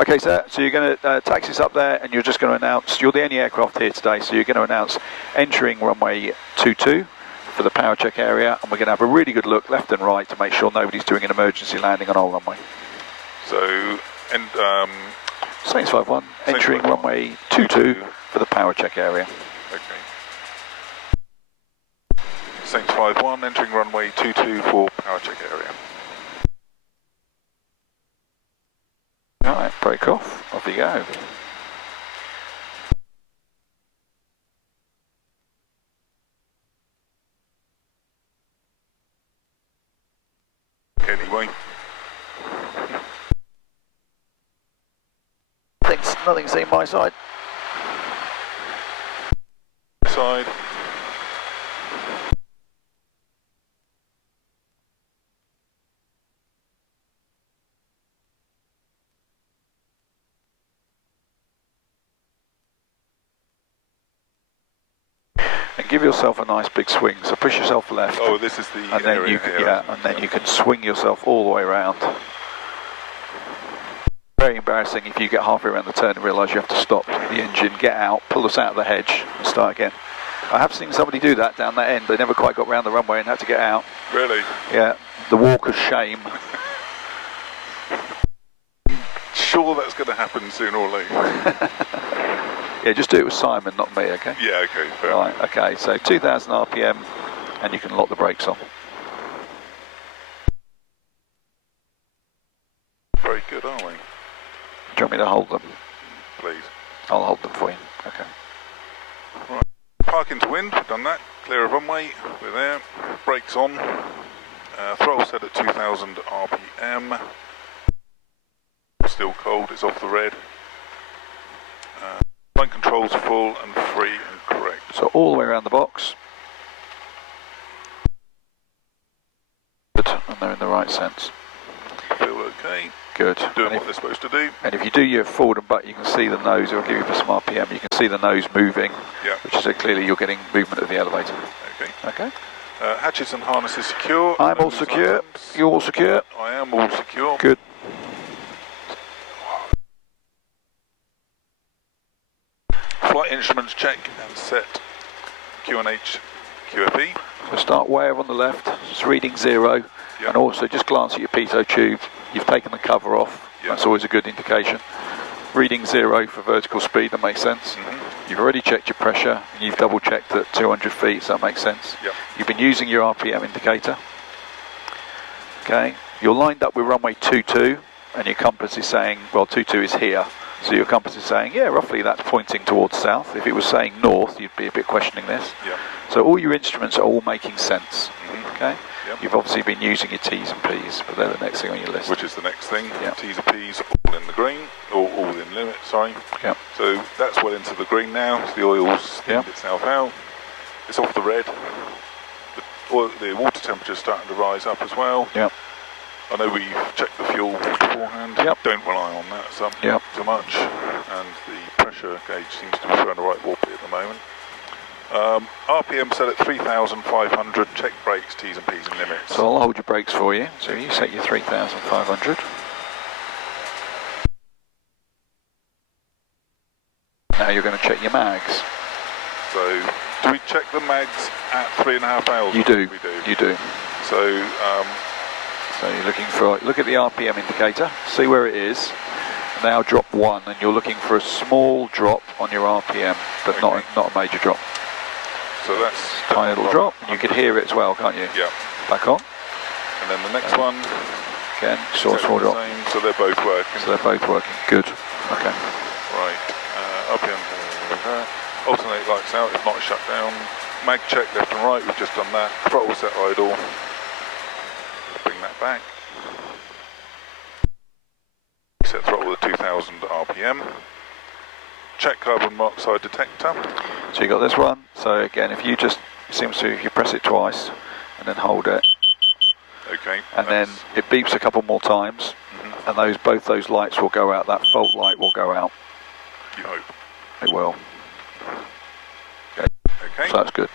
Okay, sir, so you're going to taxi us up there and you're just going to announce, you're the only aircraft here today, so you're going to announce entering runway 22 for the power check area, and we're going to have a really good look left and right to make sure nobody's doing an emergency landing on our runway. So, and Saints 51, entering runway 22 for the power check area. Okay. Saints 51, entering runway 22 for power check area. Alright, break off, off you go. Anyway. Nothing's seen my side. Side. And give yourself a nice big swing. So push yourself left. Oh, this is the and then area you can, here. yeah, and then you can swing yourself all the way around. Very embarrassing if you get halfway around the turn and realise you have to stop the engine, get out, pull us out of the hedge and start again. I have seen somebody do that down that end. They never quite got round the runway and had to get out. Really? Yeah, the walk of shame. Sure that's going to happen sooner or later. Yeah, just do it with Simon, not me, okay? Yeah, okay, fair Right, okay, so 2000 RPM and you can lock the brakes on. Very good, aren't we? Do you want me to hold them? Please. I'll hold them for you, okay. Right, park into wind, we've done that. Clear of runway, we're there. Brakes on. Throttle set at 2000 RPM. Still cold, it's off the red. Flight controls full and free and correct. So all the way around the box. Good, and they're in the right sense. Feel okay. Good. Doing what they're supposed to do. And if you do your forward and back, you can see the nose, it'll give you some RPM, you can see the nose moving, yeah. Which is clearly you're getting movement of the elevator. Okay. Okay. Hatches and harnesses secure. I'm all secure. Items. You're all secure. I am all secure. Good. Flight instruments check and set QNH QFE. So start way over on the left, it's reading 0, Yep. and also just glance at your pitot tube. You've taken the cover off, Yep. That's always a good indication. Reading 0 for vertical speed, that makes sense. You've already checked your pressure, and you've double checked at 200 feet, so that makes sense. Yep. You've been using your RPM indicator. Okay, you're lined up with runway 22, and your compass is saying, well, 22 is here. So your compass is saying, yeah, roughly that's pointing towards south. If it was saying north, you'd be a bit questioning this. Yep. So all your instruments are all making sense, okay? Yep. You've obviously been using your T's and P's, but they're the next thing on your list. Which is the next thing. Yep. T's and P's all in the green, or all in limit, sorry. Yep. So that's well into the green now, so the oil's steamed itself out. It's off the red. The water temperature's starting to rise up as well. Yep. I know we've checked the fuel beforehand. Yep. Don't rely on that too much. And the pressure gauge seems to be throwing the right whoopee at the moment. RPM set at 3,500. Check brakes, T's and P's and limits. So I'll hold your brakes for you. So you set your 3,500. Now you're going to check your mags. So, do we check the mags at 3.5 hours? You do. We do. You do. So, so you're looking for, look at the RPM indicator, see where it is. Now drop 1, and you're looking for a small drop on your RPM, but okay. not a major drop. So that's tiny little drop. You can hear it as well, can't you? Yeah. Back on. And then the next one. Again, saw a small drop. So they're both working. So they're both working. Good. Okay. Right. RPM. Alternate lights out if not shut down. Mag check left and right. We've just done that. Throttle set idle. Bring that back. Set throttle at 2000 RPM. Check carbon monoxide detector. So you got this one. So again, if you just, if you press it twice and then hold it. Okay. And then it beeps a couple more times, and both those lights will go out. That fault light will go out. You hope. It will. Okay. Okay. So that's good.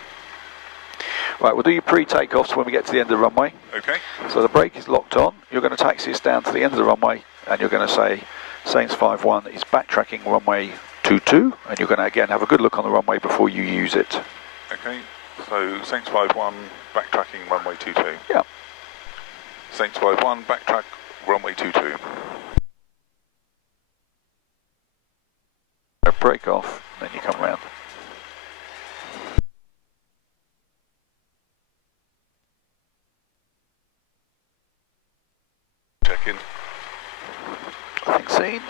Right, we'll do your pre-takeoffs when we get to the end of the runway. Okay. So the brake is locked on. You're going to taxi us down to the end of the runway, and you're going to say Saints 5-1 is backtracking runway 22, and you're going to again have a good look on the runway before you use it. Okay, so Saints 5-1 backtracking runway 22. Yeah. Saints 5-1 backtrack runway 22. Break off, then you come round. Check in. I think seen.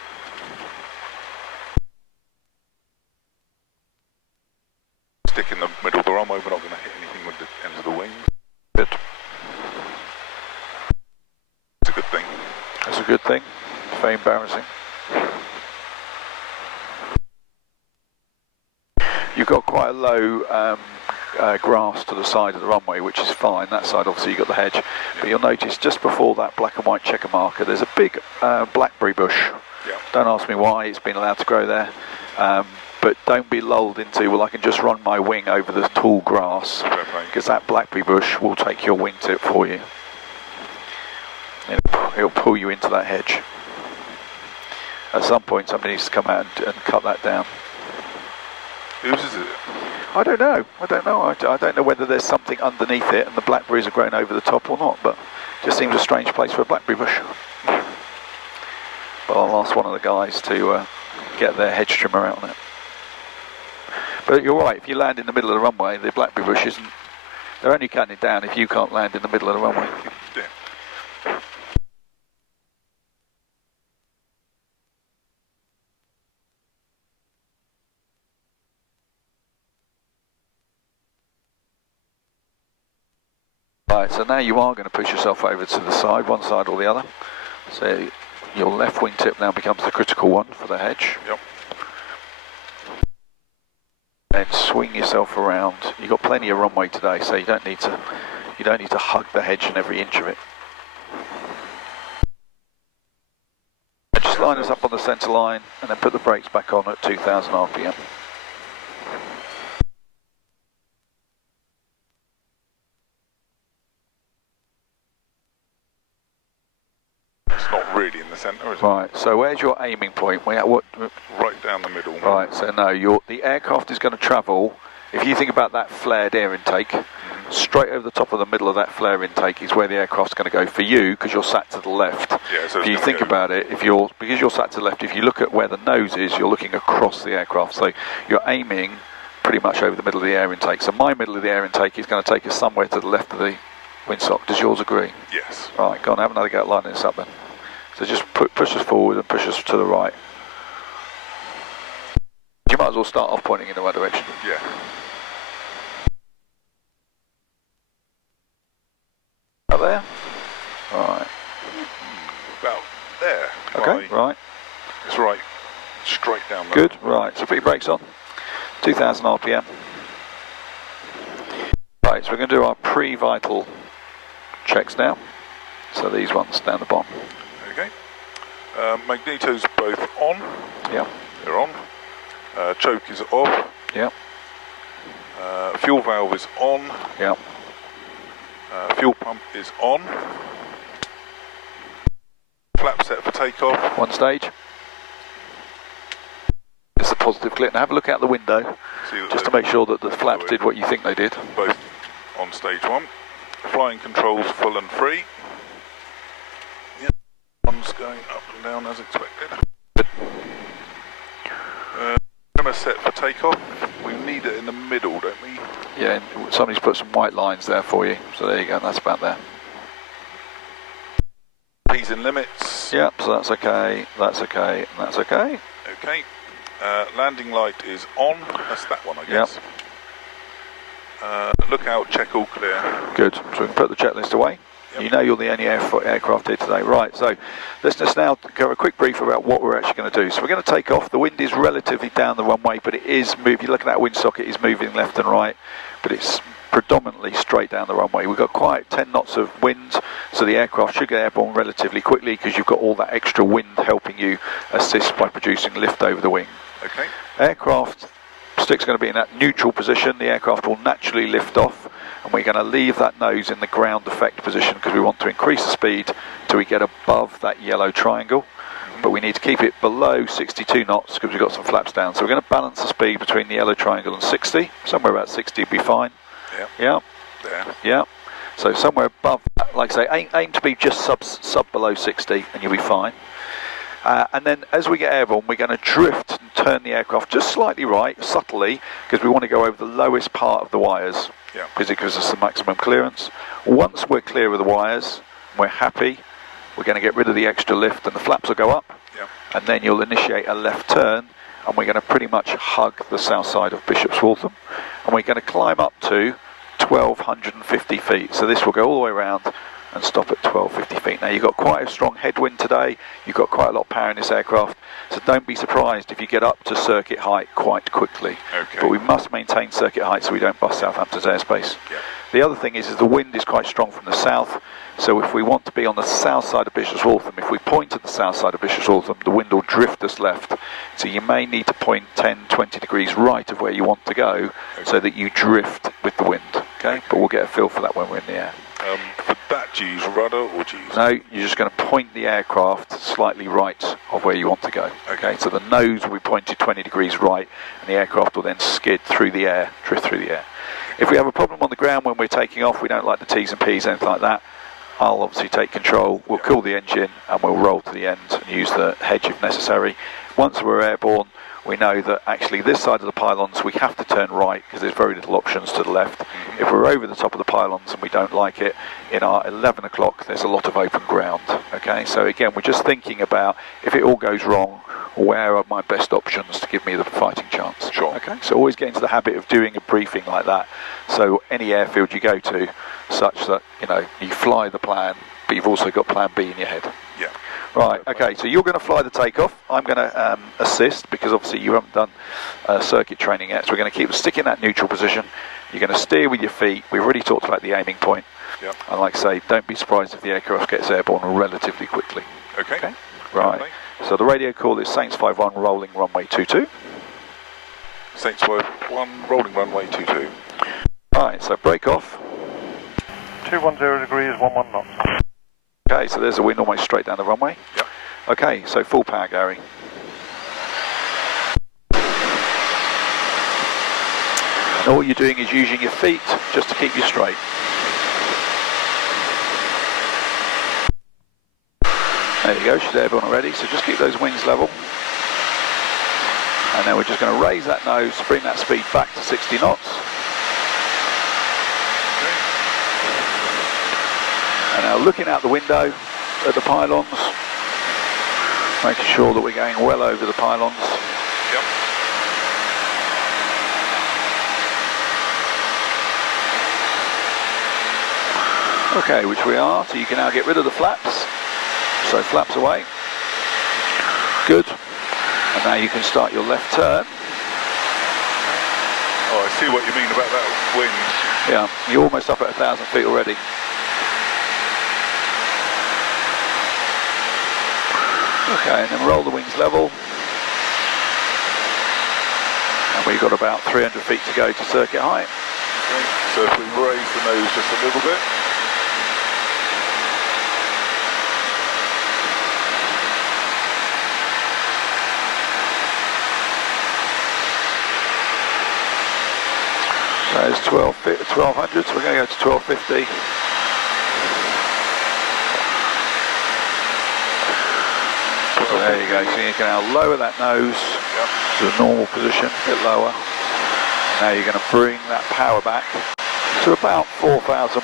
Stick in the middle of the runway, we're not going to hit anything with the ends of the wings. Good. It's a good thing. That's a good thing. Very embarrassing. You've got quite a low grass to the side of the runway, which is fine. That side, obviously, you've got the hedge. Yeah. But you'll notice just before that black and white checker marker, there's a big blackberry bush. Yeah. Don't ask me why it's been allowed to grow there. But don't be lulled into, well, I can just run my wing over the tall grass, because that blackberry bush will take your wingtip for you. It'll pull you into that hedge. At some point, somebody needs to come out and cut that down. Whose is it? I don't know. I don't know whether there's something underneath it and the blackberries have grown over the top or not, but it just seems a strange place for a blackberry bush. But I'll ask one of the guys to get their hedge trimmer out on it. But you're right, if you land in the middle of the runway, the blackberry bush isn't... They're only cutting it down if you can't land in the middle of the runway. Yeah. Right, so now you are going to push yourself over to the side, one side or the other. So your left wingtip now becomes the critical one for the hedge. Yep. And swing yourself around. You've got plenty of runway today, so you don't need to hug the hedge in every inch of it. And just line us up on the centre line, and then put the brakes back on at 2,000 RPM. Really in the centre, is it? Right, so where's your aiming point? What? Right down the middle. Right, so no, the aircraft is going to travel, if you think about that flared air intake, straight over the top of the middle of that flare intake is where the aircraft's going to go for you, because you're sat to the left. Yeah, so if you think about it, because you're sat to the left, if you look at where the nose is, you're looking across the aircraft, so you're aiming pretty much over the middle of the air intake. So my middle of the air intake is going to take us somewhere to the left of the windsock. Does yours agree? Yes. Right, go on, have another go at lining this up then. So just push us forward and push us to the right. You might as well start off pointing in the right direction. Yeah. Up there? Right. About there. Okay, right. It's right. Straight down the... Good, right. So put your brakes on. 2,000 RPM. Right, so we're going to do our pre-vital checks now. So these ones down the bottom. Okay. Magneto's both on. Yeah. They're on. Choke is off. Yeah. Fuel valve is on. Yeah. Fuel pump is on. Flap set for takeoff. One stage. It's a positive clip. Now have a look out the window, just to make sure that the flaps did what you think they did. Both on stage one. Flying controls full and free. Yep. One's going up and down as expected. Going to set for takeoff. We need it in the middle, don't we? Yeah, somebody's put some white lines there for you. So there you go, that's about there. P's and limits. Yep, so that's okay, that's okay, and that's okay. Okay. Landing light is on. That's that one, I guess. Yep. Lookout, check all clear. Good. So we can put the checklist away. Yep. You know you're the only aircraft here today. Right, so let's just now go a quick brief about what we're actually going to do. So we're going to take off. The wind is relatively down the runway, but it is moving. If you look at that windsock, it is moving left and right, but it's predominantly straight down the runway. We've got quite 10 knots of wind, so the aircraft should get airborne relatively quickly because you've got all that extra wind helping you assist by producing lift over the wing. Okay. Aircraft stick's going to be in that neutral position. The aircraft will naturally lift off, and we're going to leave that nose in the ground effect position because we want to increase the speed till we get above that yellow triangle. but we need to keep it below 62 knots because we've got some flaps down. So we're going to balance the speed between the yellow triangle and 60. Somewhere about 60 would be fine. Yeah. Yeah. So somewhere above that, like I say, aim to be just sub below 60 and you'll be fine. And then as we get airborne, we're going to drift and turn the aircraft just slightly right, subtly, because we want to go over the lowest part of the wires, because it gives us the maximum clearance. Once we're clear of the wires, we're happy, we're going to get rid of the extra lift and the flaps will go up, and then you'll initiate a left turn, and we're going to pretty much hug the south side of Bishop's Waltham, and we're going to climb up to 1,250 feet. So this will go all the way around and stop at 1,250 feet. Now you've got quite a strong headwind today, you've got quite a lot of power in this aircraft, so don't be surprised if you get up to circuit height quite quickly. But we must maintain circuit height so we don't bust Southampton's airspace. The other thing is the wind is quite strong from the south, so if we want to be on the south side of Bishop's Waltham, if we point at the south side of Bishop's Waltham, the wind will drift us left. So you may need to point 10, 20 degrees right of where you want to go so that you drift with the wind. Okay? But we'll get a feel for that when we're in the air. For that, do you use rudder or do you use... No, you're just going to point the aircraft slightly right of where you want to go. Okay, so the nose will be pointed 20 degrees right and the aircraft will then skid through the air, drift through the air. If we have a problem on the ground when we're taking off, we don't like the T's and P's, anything like that, I'll obviously take control, we'll cool the engine and we'll roll to the end and use the hedge if necessary. Once we're airborne, we know that actually this side of the pylons we have to turn right because there's very little options to the left. If we're over the top of the pylons and we don't like it, in our 11 o'clock there's a lot of open ground. Okay, so again we're just thinking about if it all goes wrong, where are my best options to give me the fighting chance. Okay, so always get into the habit of doing a briefing like that. So any airfield you go to, such that you fly the plan, but you've also got plan B in your head. Right, okay, so you're going to fly the takeoff. I'm going to assist because obviously you haven't done circuit training yet. So we're going to keep stick in that neutral position. You're going to steer with your feet. We've already talked about the aiming point. And like I say, don't be surprised if the aircraft gets airborne relatively quickly. Okay. Right, so the radio call is Saints 51 rolling runway 22. Saints 51 rolling runway 22. Right, so break off. 210 degrees, 11 knots. Okay, so there's the wind almost straight down the runway. Okay, so full power, Gary. And all you're doing is using your feet just to keep you straight. There you go, she's airborne already, so just keep those wings level. And then we're just going to raise that nose, bring that speed back to 60 knots. And now looking out the window at the pylons, making sure that we're going well over the pylons. Okay, which we are, so you can now get rid of the flaps. So flaps away. Good. And now you can start your left turn. Oh, I see what you mean about that wind. Yeah, you're almost up at 1,000 feet already. Okay, and then roll the wings level. And we've got about 300 feet to go to circuit height. Okay, so if we raise the nose just a little bit. So it's 1200, so we're going to go to 1250. So there you go, so you can now lower that nose to the normal position, a bit lower. Now you're going to bring that power back to about 4,100.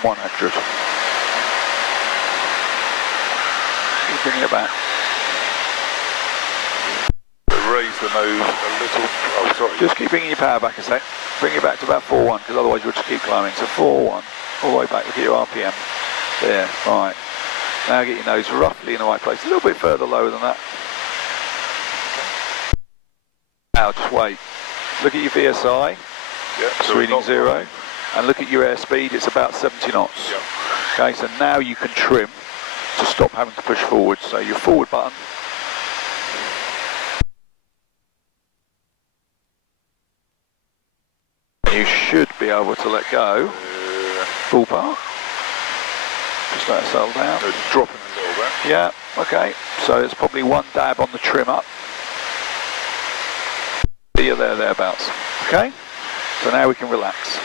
Keep bringing it back. Raise the nose a little. Oh, sorry. Just keep bringing your power back a sec. Bring it back to about 4.1 because otherwise you'll just keep climbing. So 4.1, all the way back. Look at your RPM. There, right. Now get your nose roughly in the right place. A little bit further lower than that. Now just wait. Look at your VSI. It's reading 0. And look at your airspeed. It's about 70 knots. Okay, so now you can trim to stop having to push forward. So your forward button. You should be able to let go. Full power. Just let it settle down. It's dropping a little bit. Yeah, okay. So it's probably one dab on the trim up. You're thereabouts. Okay? So now we can relax.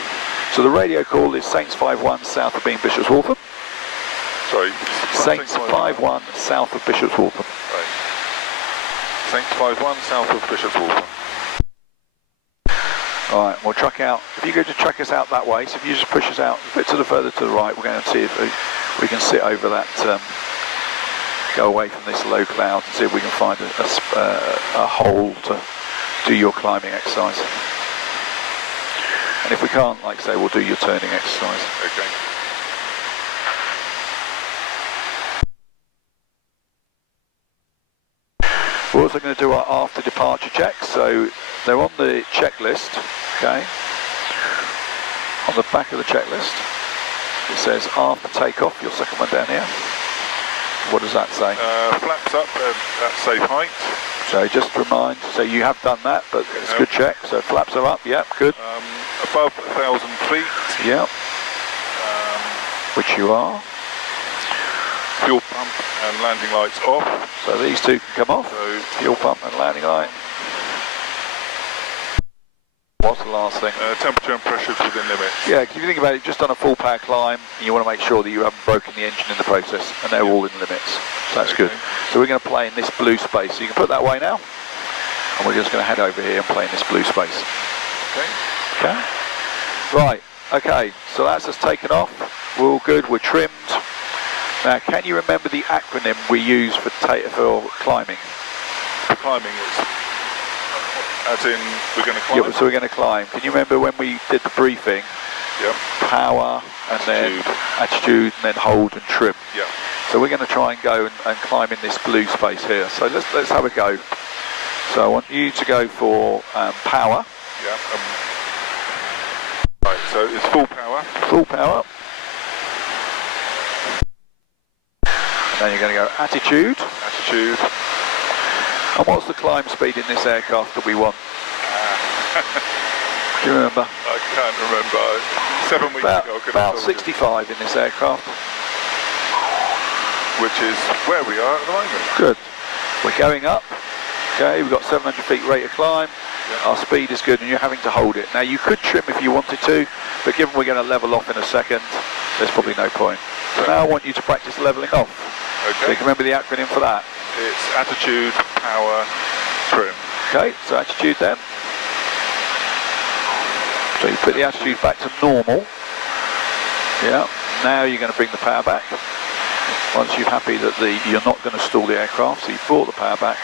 So the radio call is Saints 5-1 south of Bean Bishop's Waltham. Sorry. Saints 5-1 south of Bishop's Waltham. Right. Saints 5-1 south of Bishop's Waltham. Alright, we'll truck out. If you go to truck us out that way, so if you just push us out a bit further to the right, we're going to see if we can sit over that, go away from this low cloud and see if we can find a hole to do your climbing exercise. And if we can't, like I say, we'll do your turning exercise. Okay. We're also going to do our after departure checks, so they're on the checklist, okay? On the back of the checklist, it says after takeoff, your second one down here. What does that say? Flaps up at safe height. So just remind, so you have done that, but it's a good check. So flaps are up, yep, good. Above 1,000 feet. Yep. Which you are. Fuel pump and landing lights off. So these two can come off. So fuel pump and landing light. What's the last thing? Temperature and pressure within limits. Yeah, if you think about it, just on a full power climb, you want to make sure that you haven't broken the engine in the process, and they're all in limits. So that's good. So we're going to play in this blue space. So you can put that away now, and we're just going to head over here and play in this blue space. Okay. Okay. Right. Okay. So that's us taken off. We're all good. We're trimmed. Now, can you remember the acronym we use for climbing? For climbing, it's as in we're going to climb? Yeah, so we're going to climb. Can you remember when we did the briefing? Yep. Power, and then attitude, and then hold and trim. Yeah. So we're going to try and go and climb in this blue space here. So let's have a go. So I want you to go for power. Yeah. Right, so it's full power. Full power. And then you're going to go attitude. Attitude. And what's the climb speed in this aircraft that we want? Do you remember? I can't remember. 7 weeks ago. About 65 in this aircraft. Which is where we are at the moment. Good. We're going up. Okay, we've got 700 feet rate of climb. Yep. Our speed is good and you're having to hold it. Now you could trim if you wanted to, but given we're going to level off in a second, there's probably no point. So now I want you to practice leveling off. Okay. So you can remember the acronym for that. It's attitude, power, trim. Okay, so attitude then. So you put the attitude back to normal. Yeah, now you're going to bring the power back. Once you're happy that you're not going to stall the aircraft, so you brought the power back,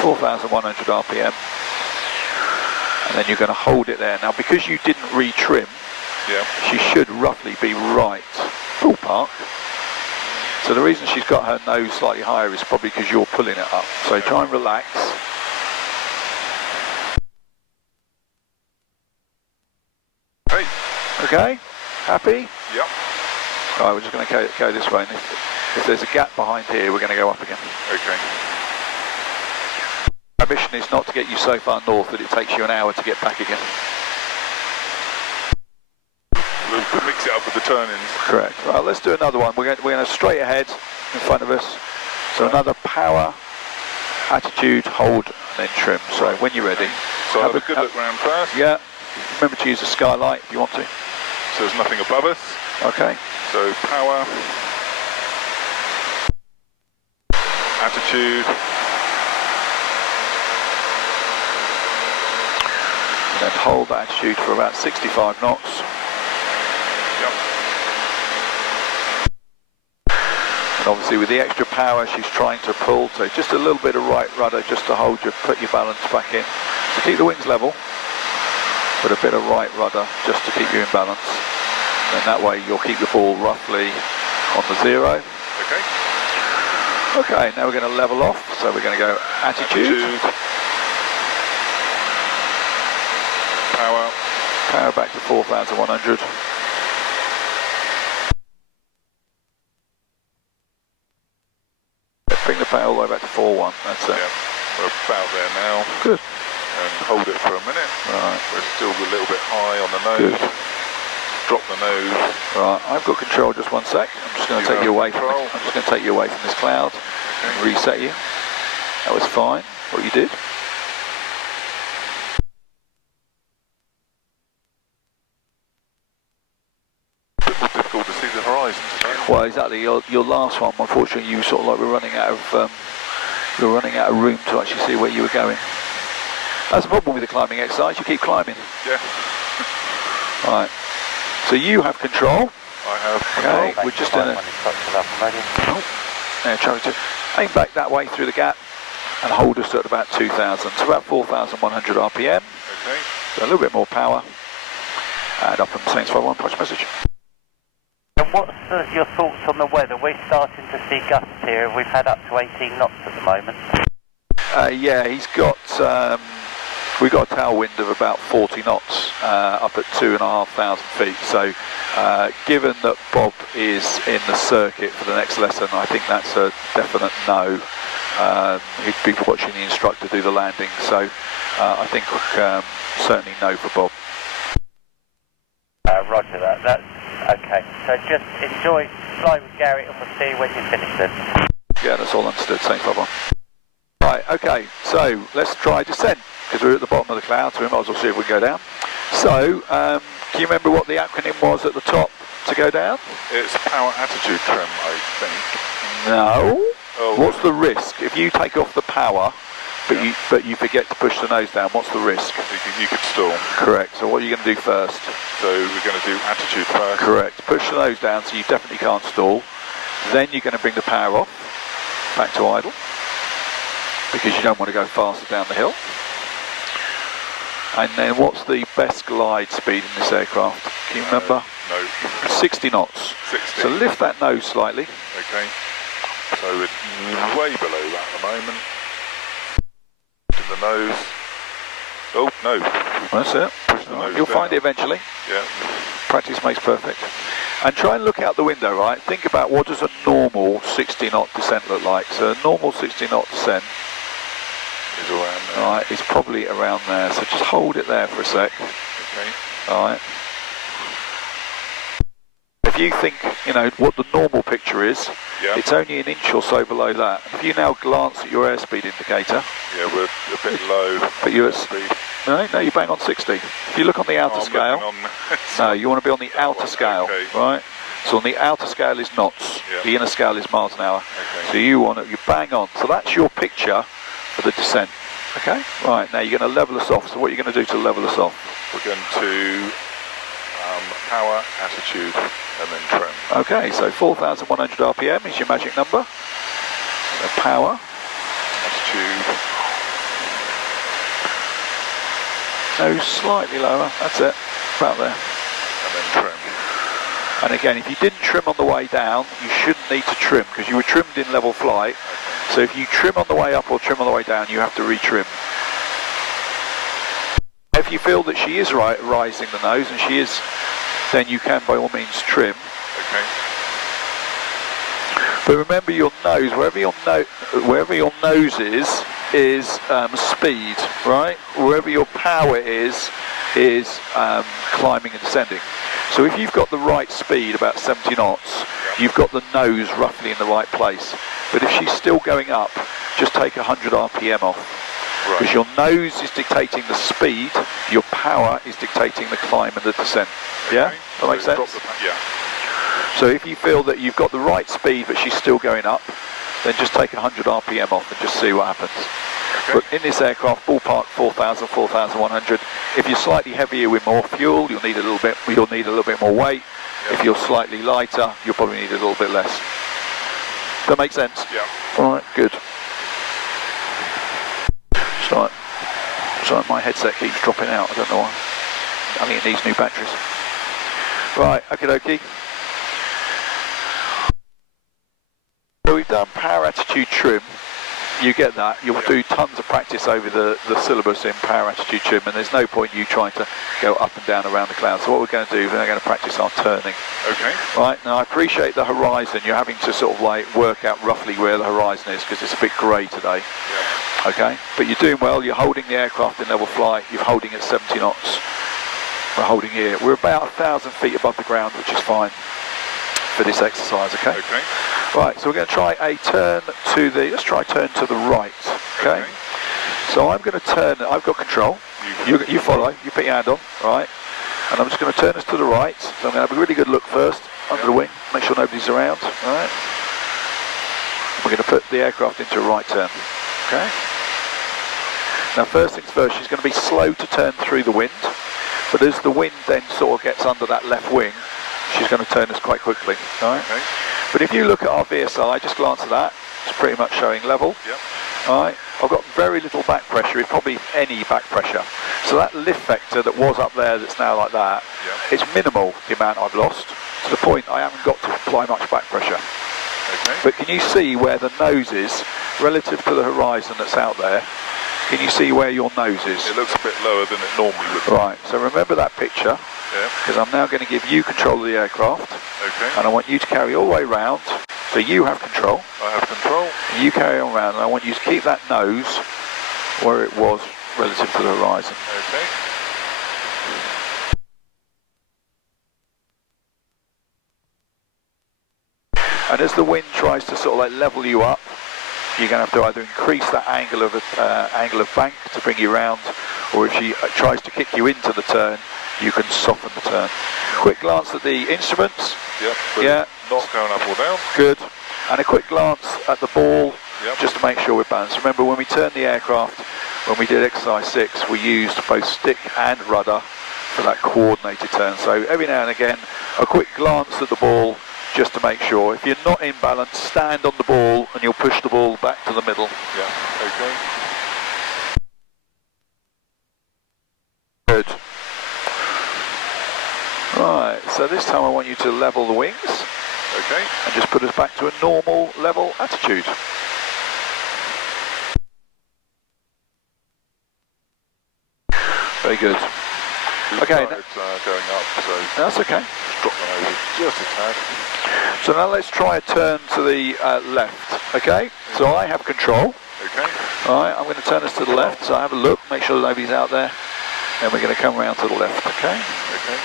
4,100 RPM, and then you're going to hold it there. Now because you didn't retrim, she should roughly be right, ballpark. So the reason she's got her nose slightly higher is probably because you're pulling it up. So try and relax. Hey. Okay, happy? Yep. All right, we're just going to go this way. And if there's a gap behind here, we're going to go up again. Okay. Our mission is not to get you so far north that it takes you an hour to get back again. We'll mix it up with the turn-ins. Correct. Right, let's do another one. We're going to straight ahead in front of us. So another power, attitude, hold, and then trim. So when you're ready. So have a good look round first. Yeah. Remember to use the skylight if you want to. So there's nothing above us. Okay. So power, attitude, and then hold that attitude for about 65 knots. Yep. And obviously with the extra power she's trying to pull, so just a little bit of right rudder just to hold you, put your balance back in. So keep the wings level, but a bit of right rudder just to keep you in balance. And that way you'll keep the ball roughly on the zero. Okay. Okay, now we're going to level off, so we're going to go attitude. Power. Power back to 4,100. Bring the power all the way back to 4.1, that's it. Yeah, we're about there now. Good. And hold it for a minute. Right. We're still a little bit high on the nose. Good. drop the nose. Right, I've got control. Just one sec. I'm just going to take you away from. I'm just going to take you away from this cloud. And reset you. That was fine. What you did. A bit more difficult to see the horizon today. Well, exactly. Your last one, unfortunately, you sort of like were running out of room to actually see where you were going. That's the problem with the climbing exercise. You keep climbing. Yeah. Right. So you have control. I have. Okay. We're just in a. Oh. Now try to aim back that way through the gap and hold us at about 2,000. So about 4,100 RPM. Okay. So a little bit more power. And up on Saints 51 push message. And what's your thoughts on the weather? We're starting to see gusts here. We've had up to 18 knots at the moment. Yeah, he's got. We've got a tailwind of about 40 knots up at 2,500 feet. So, given that Bob is in the circuit for the next lesson, I think that's a definite no. He'd be watching the instructor do the landing. So, I think certainly no for Bob. Roger that. That's okay. So just enjoy, fly with Gary, and we'll see you when you finish then. Yeah, that's all understood. Saints 51. Right. Okay. So let's try descent. Because we're at the bottom of the cloud, so we might as well see if we can go down. So, can you remember what the acronym was at the top to go down? It's power attitude trim, I think. No. Oh. What's the risk? If you take off the power, but you forget to push the nose down, what's the risk? You could stall. Correct. So what are you going to do first? So we're going to do attitude first. Correct. Push the nose down so you definitely can't stall. Then you're going to bring the power off, back to idle, because you don't want to go faster down the hill. And then what's the best glide speed in this aircraft? Can you remember? No. 60 knots. 60. So lift that nose slightly. Okay. So we're way below that at the moment. In the nose. Oh, no. That's it. Push the nose You'll down. find it eventually. Yeah. Practice makes perfect. And try and look out the window, right? Think about what does a normal 60 knot descent look like. So a normal 60 knot descent Is around there. Alright, it's probably around there, so just hold it there for a sec. Okay. Alright. If you think, you know, what the normal picture is, Yeah. it's only an inch or so below that. If you now glance at your airspeed indicator, Yeah, we're a bit low. but you're at, speed. no, you bang on 60. If you look on the outer I'm scale, looking on no, you want to be on the outer one, scale, okay. right? So on the outer scale is knots, Yeah. the inner scale is miles an hour. Okay. So you bang on. So that's your picture for the descent. Okay, right, now you're going to level us off. So what are you going to do to level us off? We're going to power, attitude, and then trim. Okay, so 4,100 RPM is your magic number. So power. Attitude. No, slightly lower. That's it. About there. And then trim. And again, if you didn't trim on the way down, you shouldn't need to trim because you were trimmed in level flight. So if you trim on the way up or trim on the way down, you have to retrim. If you feel that she is rising the nose, and she is, then you can by all means trim. Okay. But remember your nose, wherever your nose is speed, right? Wherever your power is climbing and descending. So if you've got the right speed, about 70 knots, you've got the nose roughly in the right place. But if she's still going up, just take 100 RPM off. Because your nose is dictating the speed, your power is dictating the climb and the descent. Yeah? That makes sense? Yeah. So if you feel that you've got the right speed but she's still going up, then just take 100 RPM off and just see what happens. Okay. But in this aircraft, ballpark 4,000, 4,100. If you're slightly heavier with more fuel, you'll need a little bit more weight. Yeah. If you're slightly lighter, you'll probably need a little bit less. Does that make sense? Yeah. All right, good. Sorry, my headset keeps dropping out. I don't know why. I think it needs new batteries. Right, okie dokie. So we've done power, attitude, trim. You get that. You'll do tons of practice over the syllabus in power, attitude, trim, and there's no point you trying to go up and down around the cloud. So what we're going to do is we're going to practice our turning. Okay. Right, now I appreciate the horizon. You're having to sort of like work out roughly where the horizon is because it's a bit grey today. Yeah. Okay, but you're doing well. You're holding the aircraft in level flight. You're holding at 70 knots. We're holding here. We're about 1,000 feet above the ground, which is fine for this exercise, okay? Okay. Right, so we're going to try a turn to the, let's try a turn to the right, okay? So I'm going to turn, I've got control. You follow, you put your hand on, right? And I'm just going to turn us to the right. So I'm going to have a really good look first, under the wing, make sure nobody's around, right? We're going to put the aircraft into a right turn, okay? Now first things first, she's going to be slow to turn through the wind, but as the wind then sort of gets under that left wing, she's going to turn us quite quickly, all right? Okay. But if you look at our VSI, just glance at that, it's pretty much showing level. Yep. All right, I've got very little back pressure, if probably any back pressure. So that lift vector that was up there that's now like that, it's minimal, the amount I've lost, to the point I haven't got to apply much back pressure. Okay. But can you see where the nose is, relative to the horizon that's out there? Can you see where your nose is? It looks a bit lower than it normally would be. Right, so remember that picture, because I'm now going to give you control of the aircraft, and I want you to carry all the way round, so you have control. I have control. You carry on round, and I want you to keep that nose where it was relative to the horizon. Okay. And as the wind tries to sort of like level you up, you're going to have to either increase that angle of bank to bring you round, or if she tries to kick you into the turn, you can soften the turn. Quick glance at the instruments. Yep. Not going up or down. Good. And a quick glance at the ball, Yep. just to make sure we're balanced. Remember, when we turned the aircraft, when we did exercise 6, we used both stick and rudder for that coordinated turn. So every now and again, a quick glance at the ball, just to make sure. If you're not in balance, stand on the ball and you'll push the ball back to the middle. Yeah, okay. Good. Right, so this time I want you to level the wings. Okay. And just put us back to a normal level attitude. Very good. Okay. Going up, so That's okay. drop them over just a tad. So now let's try a turn to the left, okay? So I have control. Okay. Alright, I'm going to turn us to the left, so I have a look, make sure nobody's out there. Then we're going to come around to the left, okay? Okay.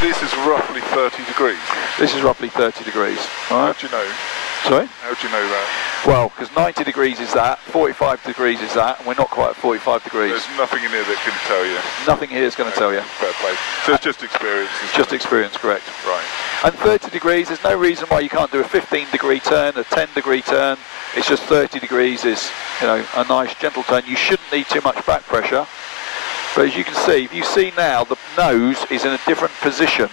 This is roughly 30 degrees. This is roughly 30 degrees, alright? How do you know? Sorry? How do you know that? Well, because 90 degrees is that, 45 degrees is that, and we're not quite at 45 degrees. There's nothing in here that can tell you. Nothing here is going to tell you. Fair play. So it's just experience. Just experience, correct. Right. And 30 degrees, there's no reason why you can't do a 15 degree turn, a 10 degree turn. It's just 30 degrees is, you know, a nice gentle turn. You shouldn't need too much back pressure. But as you can see, if you see now, the nose is in a different position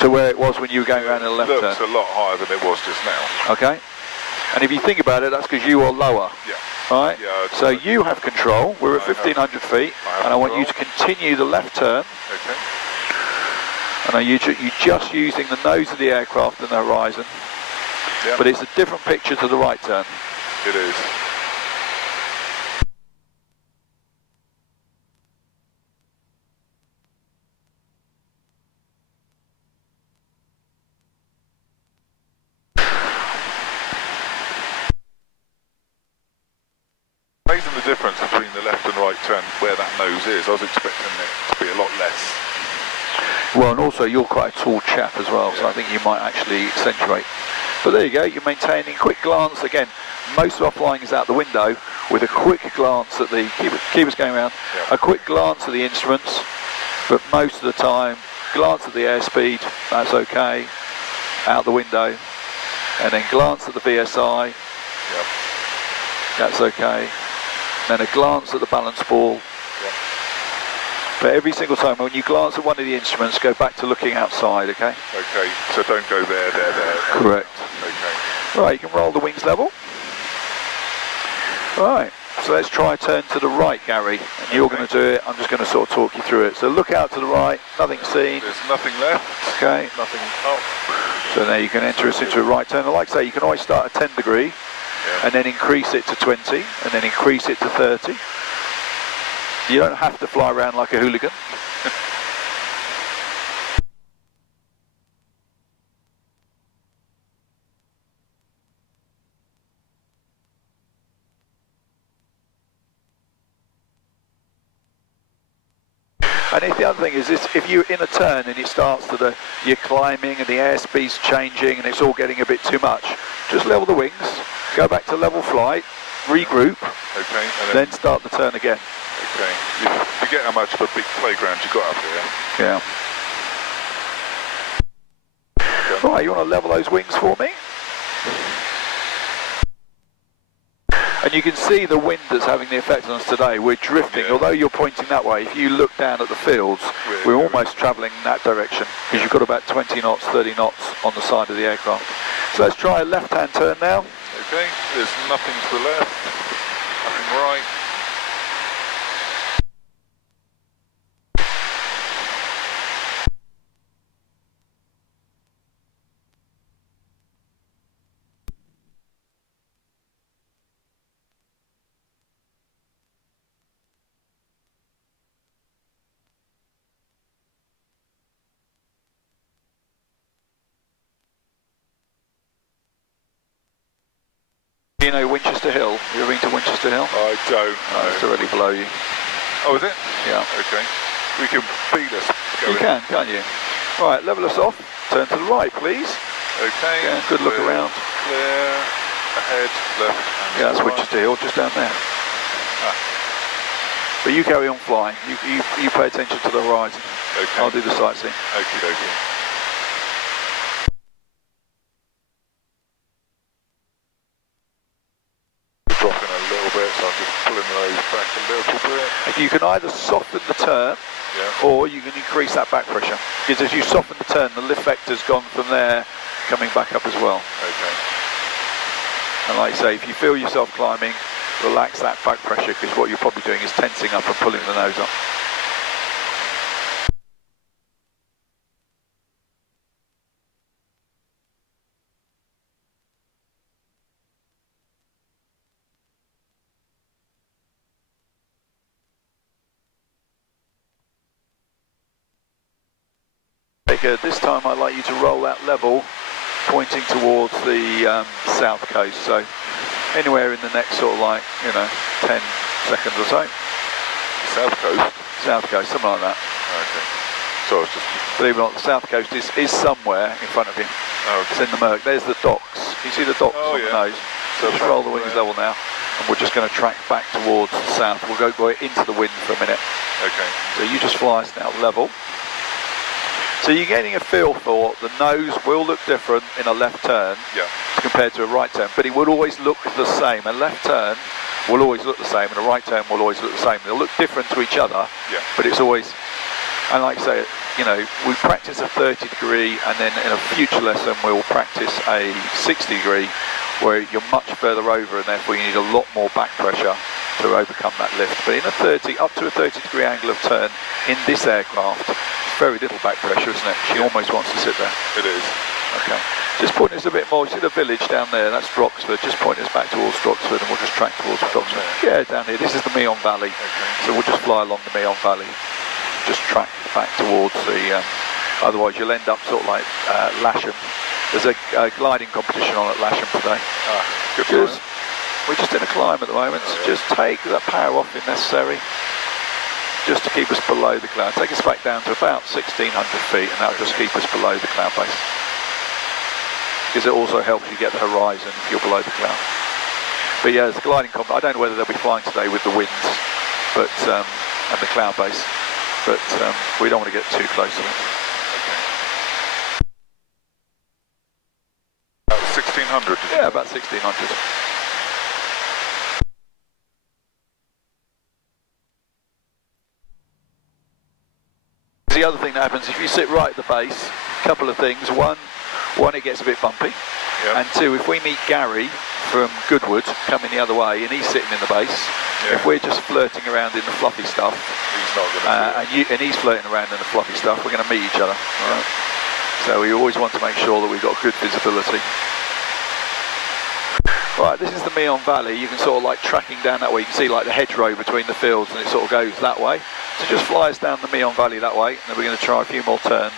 to where it was when you were going around in the left turn. It looks a lot higher than it was just now. Okay. And if you think about it, that's because you are lower. Yeah. Right? Yeah, so you have control. We're at 1,500 feet, and I want you to continue the left turn. Okay. And you're just using the nose of the aircraft and the horizon. Yep. But it's a different picture to the right turn. It is. Amazing the difference between the left and right turn, where that nose is. I was expecting it to be a lot less. Well, and also you're quite a tall chap as well, so I think you might actually accentuate. But there you go, you're maintaining quick glance. Again, most of our flying is out the window with a quick glance at the, keep us going around, a quick glance at the instruments, but most of the time, glance at the airspeed, that's okay, out the window, and then glance at the VSI, that's okay, then a glance at the balance ball. But every single time when you glance at one of the instruments, go back to looking outside, okay? Okay, so don't go there. Correct. Okay. Right, you can roll the wings level. Right, so let's try a turn to the right, Gary. And you're going to do it, I'm just going to sort of talk you through it. So look out to the right, nothing seen. There's nothing left. Okay. Nothing up. So now you can enter us into a right turn. And like I say, you can always start at 10 degree, and then increase it to 20, and then increase it to 30. You don't have to fly around like a hooligan. And the other thing is, if you're in a turn and it starts you're climbing and the airspeed's changing and it's all getting a bit too much, just level the wings, go back to level flight, regroup, okay, and then start the turn again. Okay, you forget how much of a big playground you got up here. Yeah. Okay. Right, you want to level those wings for me? And you can see the wind that's having the effect on us today. We're drifting, Yeah. although you're pointing that way. If you look down at the fields, we're almost travelling that direction because you've got about 20 knots, 30 knots on the side of the aircraft. So let's try a left-hand turn now. Okay, there's nothing to the left, nothing right. You know Winchester Hill? You ever been to Winchester Hill? I don't Oh, know. it's directly below you. Oh, is it? Yeah. Okay. We can beat us. You can, can't you? Right, level us off. Turn to the right, please. Okay. Yeah, good look clear, around. Clear. Ahead, left. And Yeah, that's right. Winchester Hill, just down there. Ah, But you carry on flying. You pay attention to the horizon. okay. I'll do the sightseeing. Okie dokie. Dropping a little bit, so I'm just pulling those back a little bit. If you can either soften the turn, Yeah. or you can increase that back pressure. Because as you soften the turn, the lift vector's gone from there, coming back up as well. Okay. And like I say, if you feel yourself climbing, relax that back pressure, because what you're probably doing is tensing up and pulling the nose up. This time I'd like you to roll that level pointing towards the south coast, so anywhere in the next sort of 10 seconds or so. South coast. South coast, something like that. Okay. So it's just. Believe it or not, the south coast is somewhere in front of you. Oh, It's in the murk. There's the docks. You see the docks on the nose? So just roll the wings level now, and we're just going to track back towards the south. We'll go into the wind for a minute. Okay. So you just fly us now level. So you're getting a feel for the nose will look different in a left turn compared to a right turn, but it would always look the same. A left turn will always look the same, and a right turn will always look the same. They'll look different to each other, but it's always, and like I say, we practice a 30 degree, and then in a future lesson we'll practice a 60 degree, where you're much further over, and therefore you need a lot more back pressure to overcome that lift. But in a up to a 30 degree angle of turn in this aircraft, very little back pressure, isn't it? She almost wants to sit there. It is. Okay. Just point us a bit more. See the village down there? That's Droxford. Just point us back towards Droxford, and we'll just track towards Droxford. Yeah, down here. This is the Meon Valley. Okay. So we'll just fly along the Meon Valley. Just track back towards the. Otherwise, you'll end up sort of like Lasham. There's a gliding competition on at Lasham today. Good Just, we're just in a climb at the moment. So just take that power off if necessary, just to keep us below the cloud. Take us back down to about 1,600 feet, and that'll just keep us below the cloud base. Because it also helps you get the horizon if you're below the cloud. But yeah, there's a gliding comp. I don't know whether they'll be flying today with the winds, but and the cloud base, but we don't want to get too close to it. About 1,600. Yeah, about 1,600. The other thing that happens, if you sit right at the base, a couple of things. One, it gets a bit bumpy. And two, if we meet Gary from Goodwood coming the other way and he's sitting in the base, if we're just flirting around in the fluffy stuff, he's not going to and he's flirting around in the fluffy stuff, we're going to meet each other. Right? So we always want to make sure that we've got good visibility. Right, this is the Meon Valley. You can sort of like tracking down that way. You can see like the hedgerow between the fields, and it sort of goes that way. So just fly us down the Meon Valley that way, and then we're going to try a few more turns.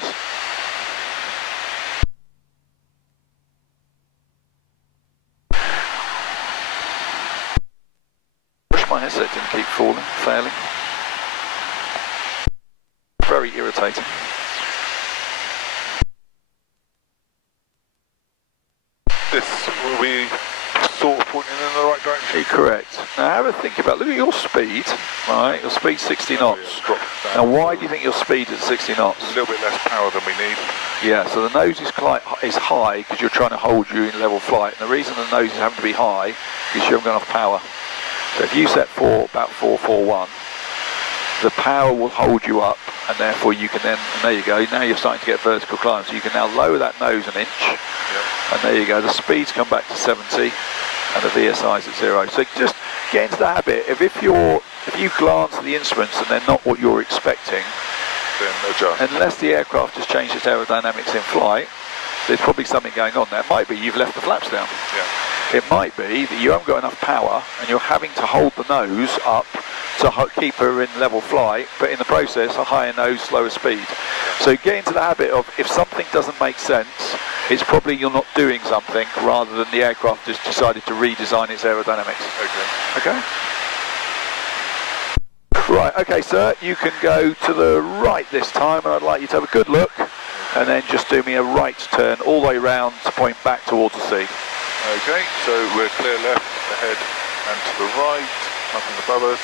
Push my headset didn't keep failing. rotating. This will be sort of pointing in the right direction. Correct. Now have a think about, look at your speed, right? Your speed's 60 knots. Now why do you think your speed is 60 knots? A little bit less power than we need. Yeah, so the nose is high because you're trying to hold you in level flight. And the reason the nose is having to be high is you haven't got enough power. So if you set about 441, the power will hold you up, and therefore you can then, and there you go, now you're starting to get vertical climb. So you can now lower that nose an inch, and there you go, the speeds come back to 70, and the VSI is at 0. So just get into the habit of if you glance at the instruments and they're not what you're expecting, then adjust. Unless the aircraft has changed its aerodynamics in flight, there's probably something going on there. It might be you've left the flaps down. Yeah. It might be that you haven't got enough power and you're having to hold the nose up to keep her in level flight, but in the process a higher nose, slower speed. So get into the habit of, if something doesn't make sense, it's probably you're not doing something rather than the aircraft has decided to redesign its aerodynamics. Okay. Okay? Right, okay sir, you can go to the right this time, and I'd like you to have a good look, and then just do me a right turn all the way round to point back towards the sea. Okay, so we're clear left, ahead and to the right, nothing above us.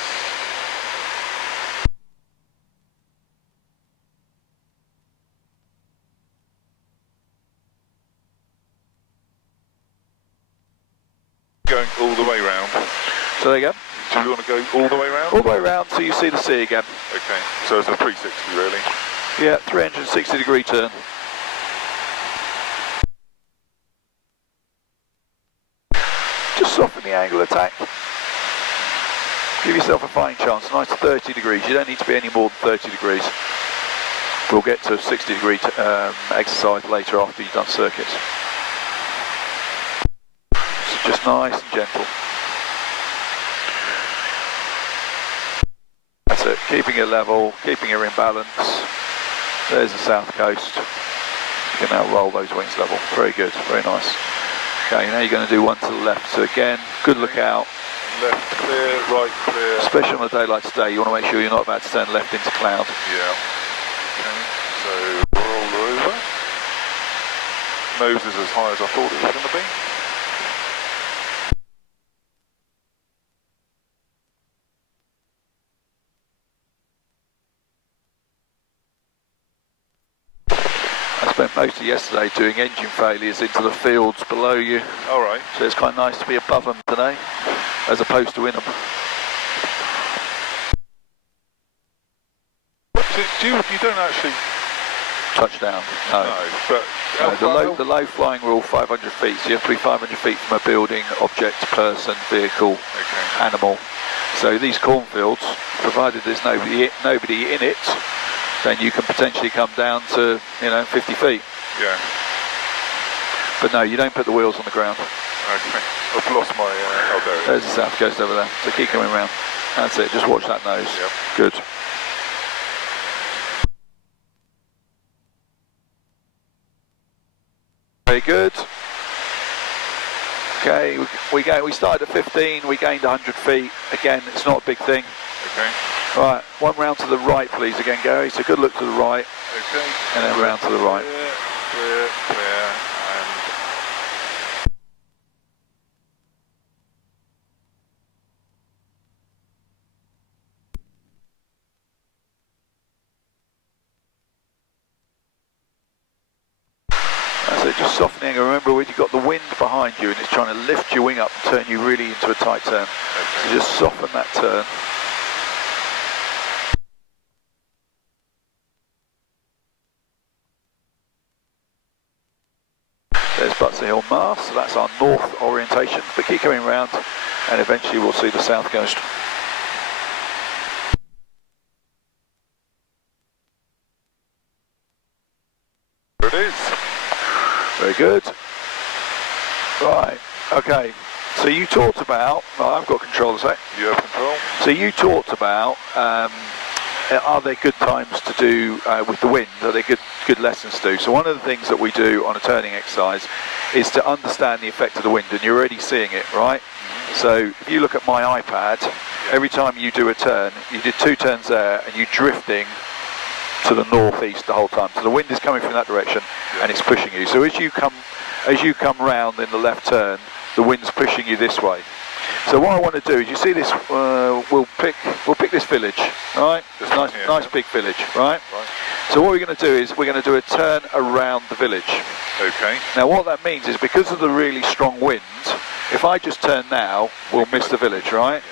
Going all the way round. So there you go. Do you want to go all the way round? All the way round so you see the sea again. Okay, so it's a 360 really. Yeah, 360 degree turn. Just soften the angle of attack. Give yourself a fighting chance. Nice 30 degrees. You don't need to be any more than 30 degrees. We'll get to a 60 degree exercise later after you've done circuits. So just nice and gentle. That's it. Keeping it level, keeping her in balance. There's the south coast. You can now roll those wings level. Very good. Very nice. Okay, now you're going to do one to the left. So again, good look out. Left clear, right clear. Especially on a day like today, you want to make sure you're not about to turn left into cloud. Yeah. Okay, so roll over. Nose is as high as I thought it was going to be. I spent most of yesterday doing engine failures into the fields below you. All right. So it's quite nice to be above them today, as opposed to in them. You don't actually Touchdown, no. know, but The low flying rule, 500 feet, so you have to be 500 feet from a building, object, person, vehicle, animal. So these cornfields, provided there's nobody in it, then you can potentially come down to, 50 feet. Yeah. But no, you don't put the wheels on the ground. Okay. I've lost my. Oh, there it is. There's the south coast over there. So keep coming round. That's it. Just watch that nose. Yep. Good. Very good. Okay, we started at 15. We gained 100 feet. Again, it's not a big thing. Okay. Right, one round to the right, please, again, Gary. So good look to the right, Okay. and then round to the right. Clear, and That's it, just softening. Remember, when you've got the wind behind you and it's trying to lift your wing up and turn you really into a tight turn. okay. So just soften that turn. There's Butser Hill Mast, so that's our north orientation, but keep coming round and eventually we'll see the south coast. There it is. Very good. Right, okay, so you talked about, I've got control a sec. You have control. So you talked about, are there good times to do with the wind? Are there good lessons to do? So one of the things that we do on a turning exercise is to understand the effect of the wind, and you're already seeing it, right? So if you look at my iPad, every time you do a turn, you did 2 turns there, and you're drifting to the northeast the whole time. So the wind is coming from that direction and it's pushing you. So as you come round in the left turn, the wind's pushing you this way. So what I want to do is, you see this, we'll pick this village, right? This nice big village, right? So what we're going to do is we're going to do a turn around the village. Okay. Now what that means is, because of the really strong wind, if I just turn now, we'll miss the village, right?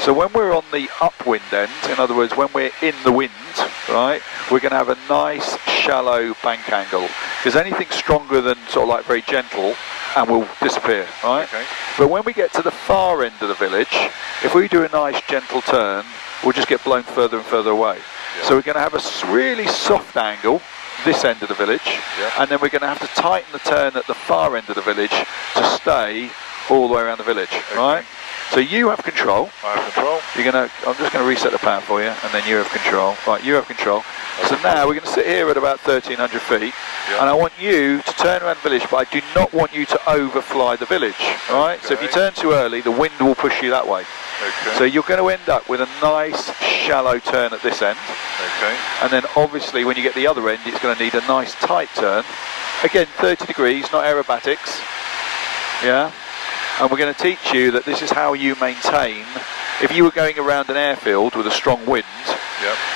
So when we're on the upwind end, in other words, when we're in the wind, right, we're going to have a nice shallow bank angle, because anything stronger than sort of like very gentle and will disappear, right? Okay. But when we get to the far end of the village, if we do a nice gentle turn, we'll just get blown further and further away. Yeah. So we're going to have a really soft angle this end of the village, and then we're going to have to tighten the turn at the far end of the village to stay all the way around the village, right? So you have control. I have control. I'm just going to reset the power for you, and then you have control. Right, you have control. So now we're going to sit here at about 1,300 feet, and I want you to turn around the village, but I do not want you to overfly the village, right? Okay. So if you turn too early, the wind will push you that way. Okay. So you're going to end up with a nice shallow turn at this end. Okay. And then obviously when you get the other end, it's going to need a nice tight turn. Again, 30 degrees, not aerobatics. Yeah. And we're going to teach you that this is how you maintain. If you were going around an airfield with a strong wind,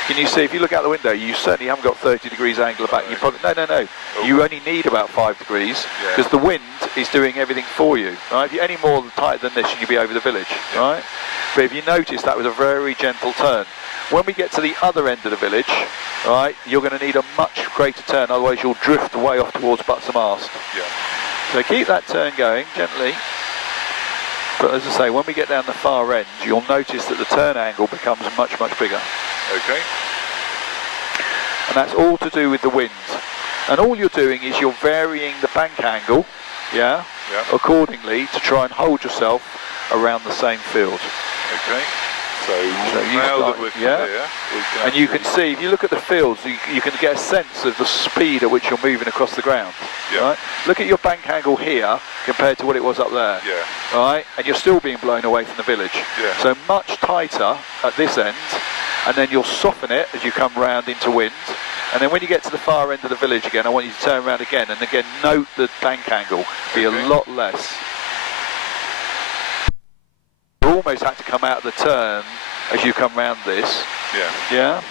can you see, if you look out the window, you certainly haven't got 30 degrees angle back. You probably, no. Okay. You only need about 5 degrees, because the wind is doing everything for you. Right? If you're any more tighter than this, you'll be over the village. Right? But if you notice, that was a very gentle turn. When we get to the other end of the village, right, you're going to need a much greater turn, otherwise you'll drift way off towards Butts and Mast. So keep that turn going gently. But as I say, when we get down the far end, you'll notice that the turn angle becomes much, much bigger. Okay. And that's all to do with the wind. And all you're doing is you're varying the bank angle, accordingly, to try and hold yourself around the same field. Okay. So now that we're clear, and you can see, if you look at the fields, you can get a sense of the speed at which you're moving across the ground. Right? Look at your bank angle here compared to what it was up there. Right? And you're still being blown away from the village. So much tighter at this end, and then you'll soften it as you come round into wind. And then when you get to the far end of the village again, I want you to turn around again, and again note the bank angle be a lot less. You almost had to come out of the turn as you come round this. Yeah?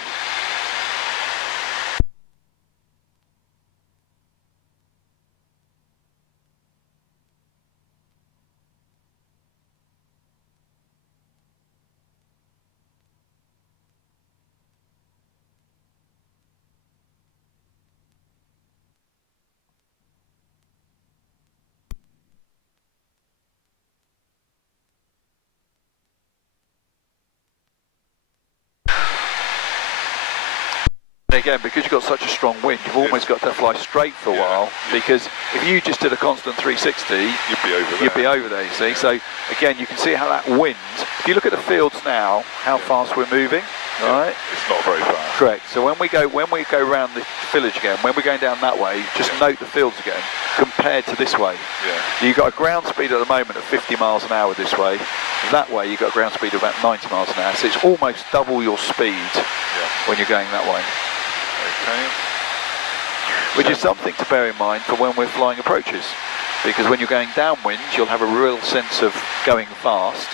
Again, because you've got such a strong wind, you've almost got to fly straight for a while, because if you just did a constant 360, you'd be over there, you see. So again, you can see how that wind, if you look at the fields now, how fast we're moving, right? It's not very fast. Correct. So when we go around the village again, when we're going down that way, just note the fields again, compared to this way. You've got a ground speed at the moment of 50 miles an hour this way. That way you've got a ground speed of about 90 miles an hour. So it's almost double your speed when you're going that way. Okay. Which is something to bear in mind for when we're flying approaches, because when you're going downwind, you'll have a real sense of going fast,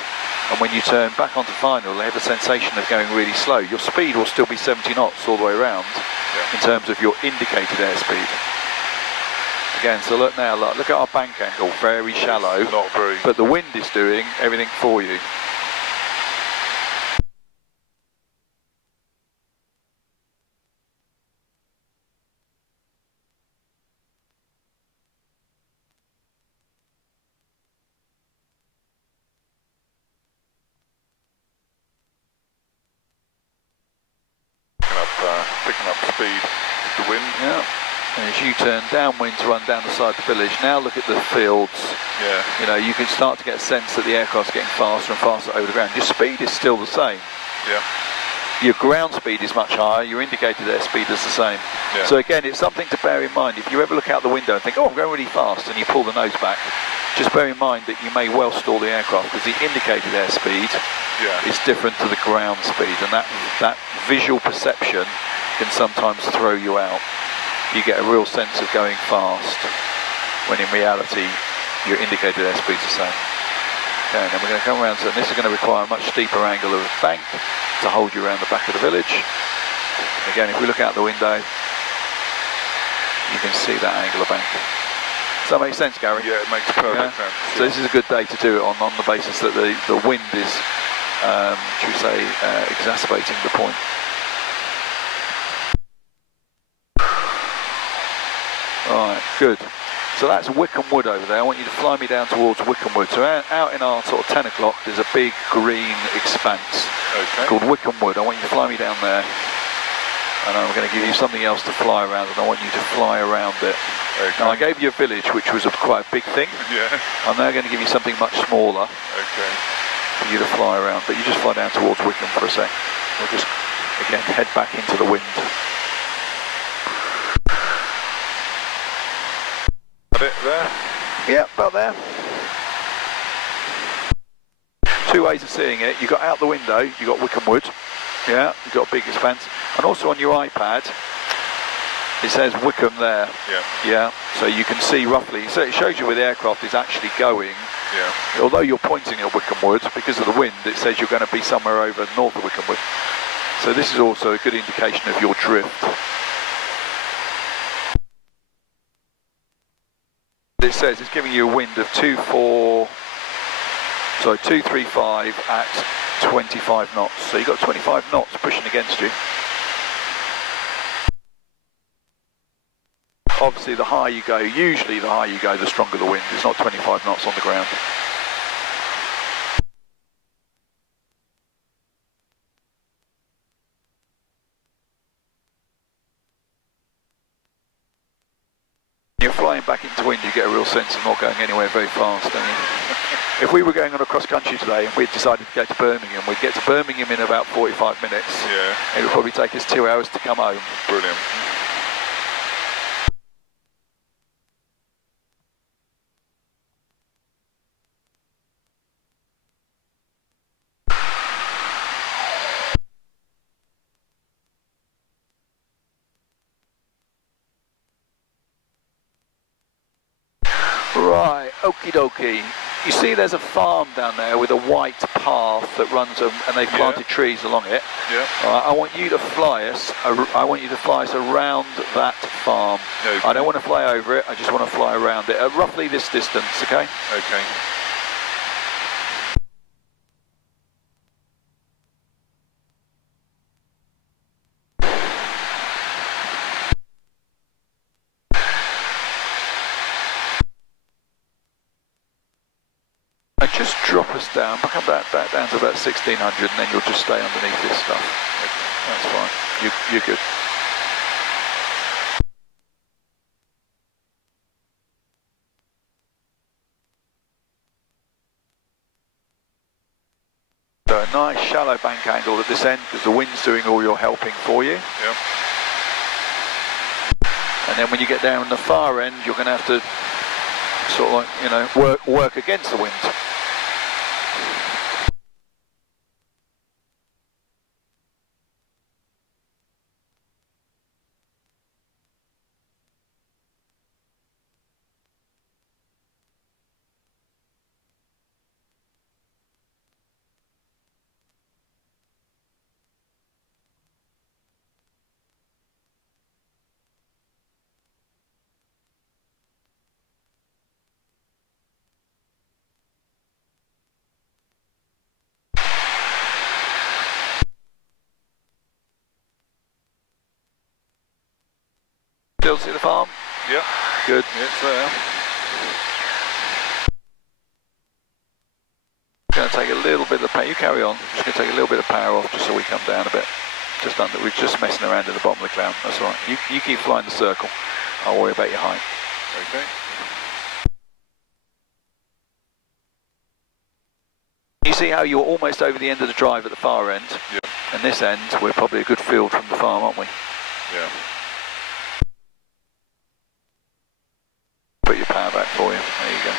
and when you turn back onto final, you'll have a sensation of going really slow. Your speed will still be 70 knots all the way around in terms of your indicated airspeed. Again, so look now, look at our bank angle, very shallow, but the wind is doing everything for you. Picking up speed, the wind. And as you turn downwind to run down the side of the village, now look at the fields. You know, you can start to get a sense that the aircraft's getting faster and faster over the ground. Your speed is still the same. Your ground speed is much higher, your indicated airspeed is the same. So again, it's something to bear in mind. If you ever look out the window and think, oh, I'm going really fast, and you pull the nose back, just bear in mind that you may well stall the aircraft, because the indicated airspeed is different to the ground speed, and that visual perception can sometimes throw you out. You get a real sense of going fast, when in reality your indicated airspeed's the same. Okay, and then we're going to come around, so this is going to require a much steeper angle of bank to hold you around the back of the village. Again, if we look out the window, you can see that angle of bank. Does that make sense, Gary? Yeah, it makes perfect sense. So this is a good day to do it on the basis that the wind is, should we say, exacerbating the point. Alright, good. So that's Wickham Wood over there. I want you to fly me down towards Wickham Wood. So out in our sort of 10 o'clock, there's a big green expanse called Wickham Wood. I want you to fly me down there. And I'm going to give you something else to fly around, and I want you to fly around it. Okay. Now I gave you a village, which was quite a big thing. Yeah. I'm now going to give you something much smaller for you to fly around, but you just fly down towards Wickham for a sec. We'll just, again, head back into the wind. Got it there? Yeah, about there. Two ways of seeing it. You've got out the window, you've got Wickham Wood. Yeah, you've got a big expanse. And also on your iPad, it says Wickham there. Yeah. Yeah, so you can see roughly. So it shows you where the aircraft is actually going. Yeah. Although you're pointing at Wickham Wood, because of the wind, it says you're going to be somewhere over north of Wickham Wood. So this is also a good indication of your drift. It says it's giving you a wind of 235 at 25 knots. So you've got 25 knots pushing against you. Obviously the higher you go, usually the higher you go, the stronger the wind. It's not 25 knots on the ground. You're flying back into wind, you get a real sense of not going anywhere very fast, don't you? If we were going on a cross country today and we'd decided to go to Birmingham, we'd get to Birmingham in about 45 minutes. Yeah. It would probably take us 2 hours to come home. Brilliant. Right, okie dokie. You see there's a farm down there with a white path that runs, and they've planted trees along it. Yeah. I want you to fly us. I want you to fly us around that farm. Okay. I don't want to fly over it. I just want to fly around it at roughly this distance. Okay. Okay. And just drop us down. Come back down to about 1600, and then you'll just stay underneath this stuff. Okay. That's fine. You're good. So a nice shallow bank angle at this end because the wind's doing all your helping for you. Yep. And then when you get down the far end, you're going to have to sort of like, you know, work against the wind. Still see the farm? Yep. Good. It's there. Going to take a little bit of the power. You carry on. Just going to take a little bit of power off just so we come down a bit. Just under. We're just messing around in the bottom of the cloud. That's all right. You keep flying the circle. I'll worry about your height. Okay. You see how you're almost over the end of the drive at the far end? Yeah. And this end, we're probably a good field from the farm, aren't we? Yeah. Put your power back for you. There you go.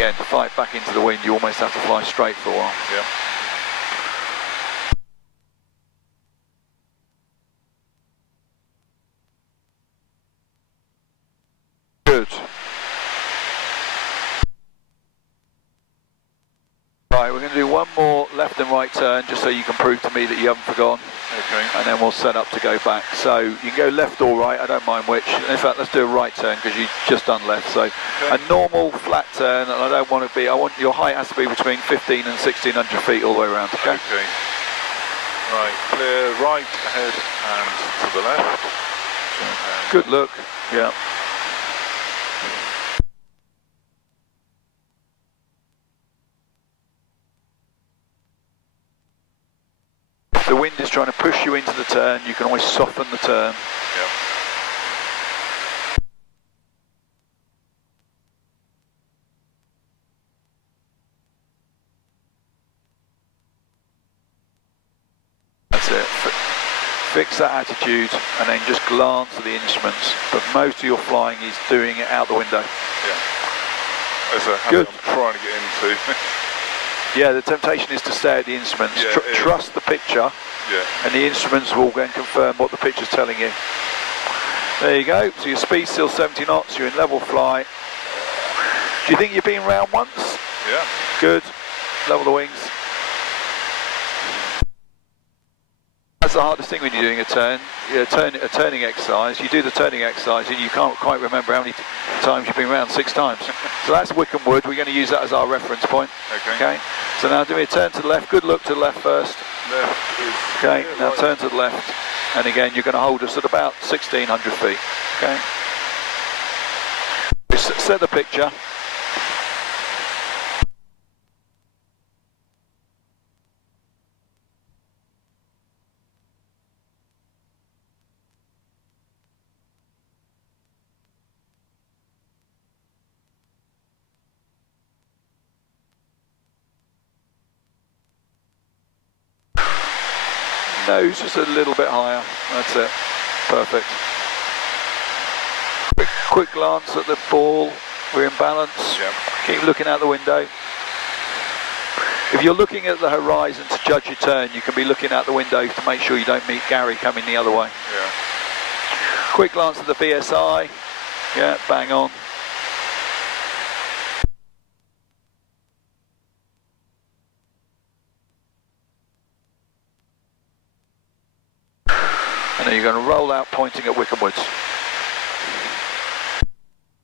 again, to fight back into the wind, you almost have to fly straight for a while. Yeah. Good. Right, we're going to do one more left and right turn just so you can prove to me that you haven't forgotten. Okay. And then we'll set up to go back. So you can go left or right, I don't mind which. In fact, let's do a right turn because you've just done left. So okay. a normal flat turn, and I don't want to be, I want your height has to be between 15 and 1600 feet all the way around, okay? Okay. Right, clear right ahead and to the left. And Good look, yeah. The wind is trying to push you into the turn, you can always soften the turn. yeah. That's it. Fix that attitude and then just glance at the instruments. But most of your flying is doing it out the window. Yeah. That's a habit Good. I'm trying to get into. Yeah, the temptation is to stare at the instruments. Yeah, Trust the picture, yeah. and the instruments will then confirm what the picture's telling you. There you go. So your speed's still 70 knots, you're in level flight. Do you think you've been round once? Yeah. Good. Level the wings. That's the hardest thing when you're doing a turn. A turning exercise. You do the turning exercise and you can't quite remember how many times you've been round, 6 times. So that's Wickham Wood. We're going to use that as our reference point. Okay. So now do me a turn to the left. Good look to the left first. Left is Okay. clear, Now right. turn to the left. And again, you're going to hold us at about 1600 feet. Okay. Set the picture. Nose just a little bit higher. That's it. Perfect. Quick glance at the ball. We're in balance. Yeah. Keep looking out the window. If you're looking at the horizon to judge your turn, you can be looking out the window to make sure you don't meet Gary coming the other way. Yeah. Quick glance at the VSI. Yeah, bang on. And then you're going to roll out pointing at Wickham Woods.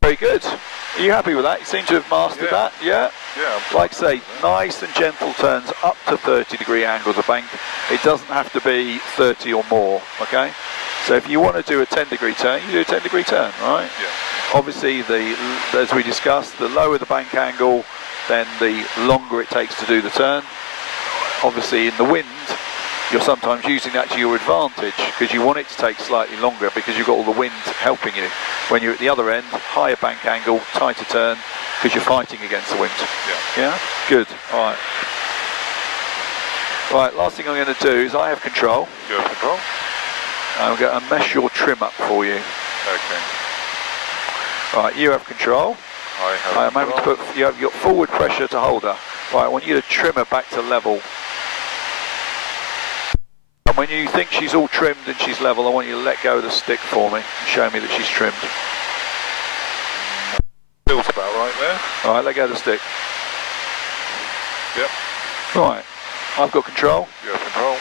Very good. Are you happy with that? You seem to have mastered that, yeah? Yeah. Like I say, nice and gentle turns up to 30-degree angles of bank. It doesn't have to be 30 or more, okay? So if you want to do a 10-degree turn, you do a 10-degree turn, right? Yeah. Obviously, as we discussed, the lower the bank angle, then the longer it takes to do the turn. Obviously, in the wind, you're sometimes using that to your advantage because you want it to take slightly longer because you've got all the wind helping you. When you're at the other end, higher bank angle, tighter turn because you're fighting against the wind. Yeah. Yeah? Good. All right. Right, last thing I'm going to do is I have control. You have control? I'm going to mesh your trim up for you. Okay. Right, you have control. I have I'm having to control. put, you have got forward pressure to hold her. Right, I want you to trim her back to level. And when you think she's all trimmed and she's level, I want you to let go of the stick for me and show me that she's trimmed. Feels about right there. All right, let go of the stick. Yep. Right, I've got control. You have control.